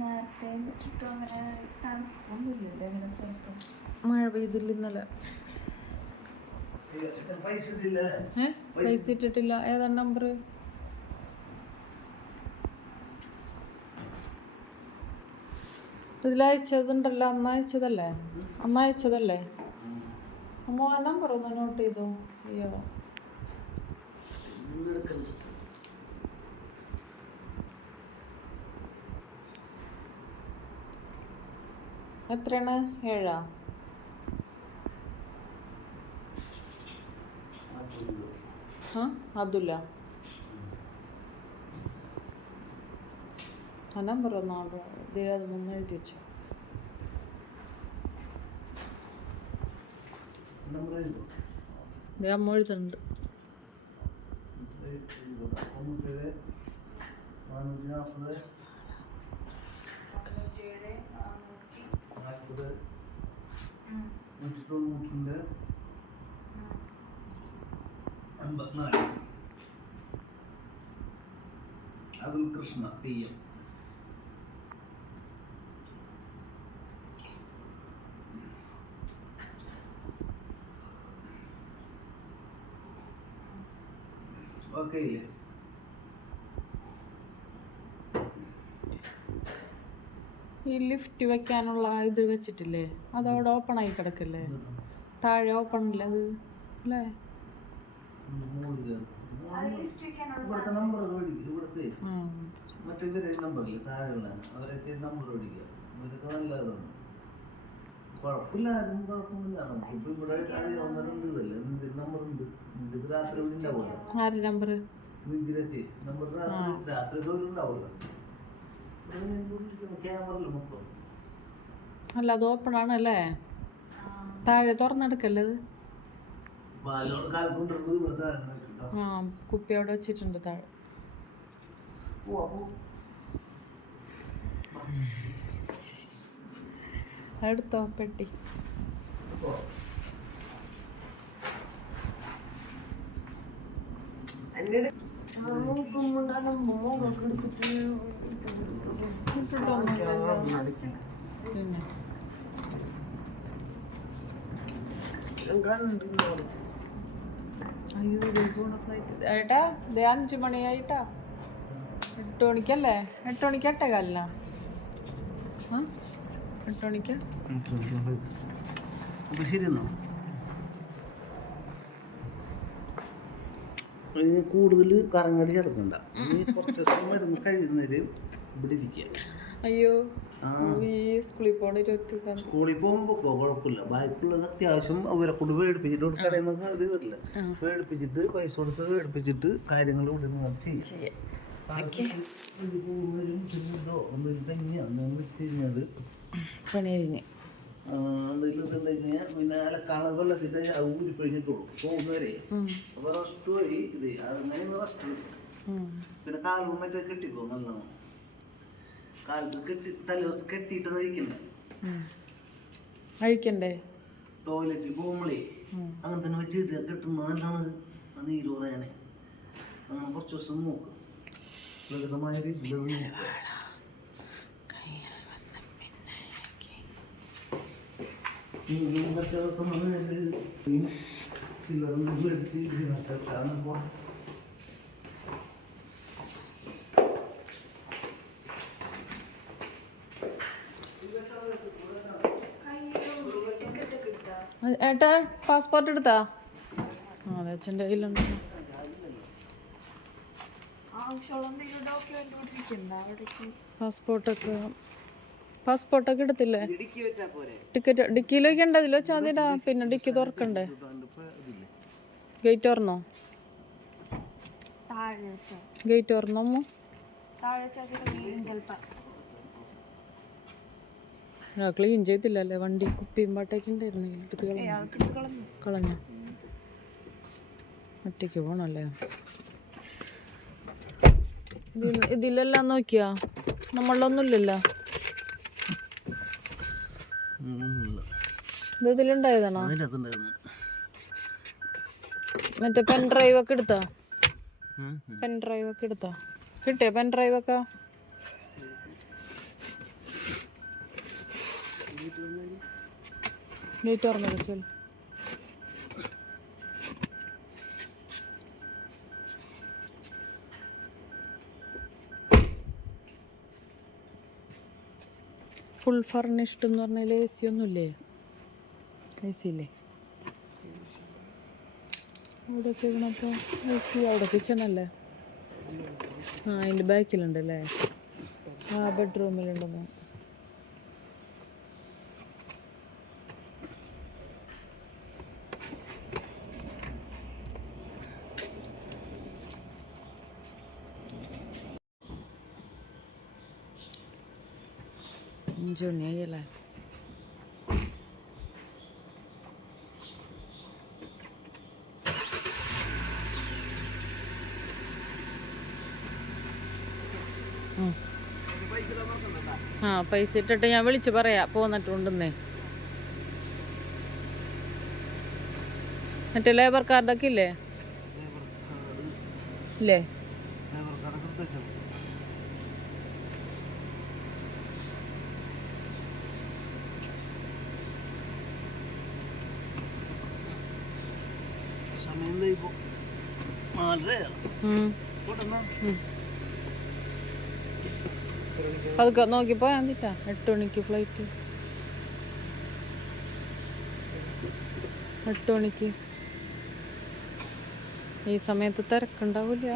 നേരത്തെ ചുറ്റും അങ്ങനെ തണുപ്പൊന്നുമില്ലല്ലോ അങ്ങനെ പുറത്ത്. മഴ പെയ്തില്ല ഇന്നലെ. പൈസ ഇട്ടിട്ടില്ല. ഏതാ നമ്പർ ഇതിലയച്ചതുണ്ടല്ലോ അന്ന് അയച്ചതല്ലേ? അന്ന് അയച്ചതല്ലേ? അമ്മ ആ നമ്പർ ഒന്ന് നോട്ട് ചെയ്തോ. അയ്യോ. എത്രയാണ് ഏഴാ ആ അതുല്ല ആ നമ്പർ ഒന്ന് എഴുതി വെച്ചു എഴുതുന്നുണ്ട് Athul Krishna T M. Okay ഇല്ലേ? ഈ ലിഫ്റ്റ് വെക്കാനുള്ള ഇത് വെച്ചിട്ടില്ലേ? അത് അവിടെ ഓപ്പൺ ആയി കിടക്കില്ലേ? താഴെ ഓപ്പൺ ഇല്ല അത്? അല്ലേ? ഇവിടുത്തെ നമ്പർ മേടിക്കും ഇവിടുത്തെ. മറ്റേ ഇവരെ നമ്പറില്ലേ താഴെയുള്ള അവരൊക്കെ നമ്പർ മേടിക്കുക ഇവരൊക്കെ നല്ലതാണ്. കുഴപ്പമില്ലായിരുന്നു കുഴപ്പമൊന്നുമില്ല. നമുക്കിപ്പോ ഇവിടെ രണ്ട് ഇതല്ലേ? നിന്റെ നമ്പർ ഉണ്ട്. നിന്റെ രാത്രി ഇവിടെ ഉണ്ടാവില്ല നമ്പർ നിന്തിരൊക്കെ നമ്പർ രാത്രി രാത്രി ദൂരം ഉണ്ടാവില്ല ക്യാമറയിൽ മൊത്തം. അല്ല അത് ഓപ്പൺ ആണല്ലേ? താഴെ തുറന്നെടുക്കല്ലേ അത് പാലോട് കാലത്ത് കൊണ്ടിരുന്നത് ഇവിടുത്തെ ആരെങ്കിലും ആ കുപ്പി അവിടെ വെച്ചിട്ടുണ്ട് താഴെ. എടുത്തോ പെട്ടി. പിന്നെ? അയ്യോ ഇത് പോണ ഫ്ലൈറ്റ് ഏട്ടാ ഇത് അഞ്ച് മണിയായിട്ടാ. എട്ട് മണിക്കല്ലേ? എട്ട് മണിക്ക് എട്ടേ കാലിനാ? ആ? എട്ട് മണിക്ക്? കൂടുതൽ കറങ്ങടി ചേർക്കണ്ട. കുറച്ച് ദിവസം മരുന്ന് കഴിയുന്നവര് ഇവിടെ ഇരിക്കുക. അയ്യോ സ്കൂളിൽ പോകുമ്പോ കുഴപ്പമില്ല ബാക്കിയുള്ളത് അത്യാവശ്യം അവരെ കൊണ്ട് പേടിപ്പിച്ചിട്ട് കടയിൽ നിന്ന് ഇത് തരില്ല പേടിപ്പിച്ചിട്ട് പൈസ കൊടുത്ത് പേടിപ്പിച്ചിട്ട് കാര്യങ്ങൾ ഇവിടെ നടത്തി. ഇത് തന്നെയാണ് പണി കഴിഞ്ഞ്. പിന്നെ വെള്ളത്തിന്റെ ഊരി കഴിഞ്ഞിട്ടുള്ളൂ പോകുന്നവരെ. ഉം. അപ്പോൾ റെസ്റ്റ് പോയി ഇത് അങ്ങനെ റെസ്റ്റ് ഉം. പിന്നെ കാലും മറ്റേ കെട്ടിക്കോ നല്ലോണം? കാലത്ത് കെട്ടി തലേദിവസം കെട്ടിയിട്ട് ഉം. കഴിക്കണ്ടേ? ടോയ്ലറ്റിൽ പോകുമ്പോഴേ അങ്ങനെ തന്നെ വെച്ചിട്ട് കെട്ടുന്നത് നല്ലതാണ്. നീര് പറയാനെ അങ്ങനെ കുറച്ച് ദിവസം നോക്ക്. ലളിതമായ രീതിയിൽ അത് നോക്കുക ഇനി മറ്റേതൊക്കെ വന്ന് ഈ ചില്ലറ മേടിച്ച് ഇതിനകത്താണ് പോകണം ഏട്ടാ പാസ്പോർട്ട് എടുത്താ? ആ അതെ അച്ഛന്റെ കയ്യിലുണ്ട്. പാസ്പോർട്ടൊക്കെ പാസ്പോർട്ടൊക്കെ എടുത്തില്ലേ? ടിക്കറ്റ് ഡിക്കിയിൽ ഉണ്ടതില്ല ഇതിൽ വെച്ചാൽ അതിടാ പിന്നെ ഡിക്കി തുറക്കണ്ടേ? ഗേറ്റ് തുറന്നോ? ഗേറ്റ് തുറന്നോ അമ്മ താഴെ വെച്ചാൽ വീഴും ചിലപ്പോൾ ആ ക്ലീൻ ചെയ്തില്ലല്ലേ? വണ്ടി കുപ്പിയും പാട്ടൊക്കെ ഉണ്ടായിരുന്നു? എടുത്ത് കളഞ്ഞു. ഒറ്റയ്ക്ക് പോണല്ലേ? ഇതിലെല്ലാം നോക്കിയാ? നമ്മളൊന്നുമില്ലല്ലോ ഇതിലുണ്ടായതാണോ? മറ്റേ പെൻ ഡ്രൈവ് ഒക്കെ എടുത്താ? പെൻ ഡ്രൈവ് ഒക്കെ എടുത്താ? കിട്ടിയ പെൻ ഡ്രൈവ് ഒക്കെ? നീ തുറന്നത് ചെൽ ഫുൾ ഫർണിഷ്ഡ് എന്ന് പറഞ്ഞാൽ എ സി ഒന്നുമില്ലേ? എ സി ഇല്ലേ? അവിടെ ചെയ്യണപ്പോൾ എ സി അവിടെ കിച്ചണല്ലേ ആ അതിന്റെ ബാക്കിലുണ്ടല്ലേ ആ ബെഡ്റൂമിലുണ്ടെന്ന് അഞ്ച് മണിയായല്ലേ ഉം. ആ പൈസ ഇട്ടിട്ട് ഞാൻ വിളിച്ച് പറയാ. പോന്നിട്ടുണ്ടെന്നേ മറ്റേ ലേബർ കാർഡൊക്കെ ഇല്ലേ? ഇല്ലേ? സമയം ഇപ്പൊ നാലരയാ ഉം. പോട്ടെന്നാ അതൊക്കെ നോക്കി പോയാ മതിട്ടാ എട്ട് മണിക്ക് ഫ്ലൈറ്റ് എട്ട് മണിക്ക്. ഈ സമയത്ത് തിരക്കുണ്ടാവില്ല.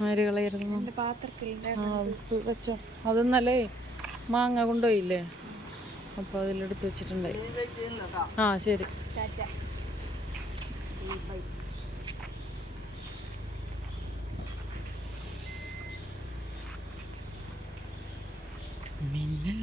ആര് കളയരുന്നു വെച്ചോ. അതൊന്നല്ലേ മാങ്ങ കൊണ്ടുപോയില്ലേ? അപ്പോൾ അതിലെടുത്ത് വെച്ചിട്ടുണ്ടായി ആ ശരി. മിന്നൽ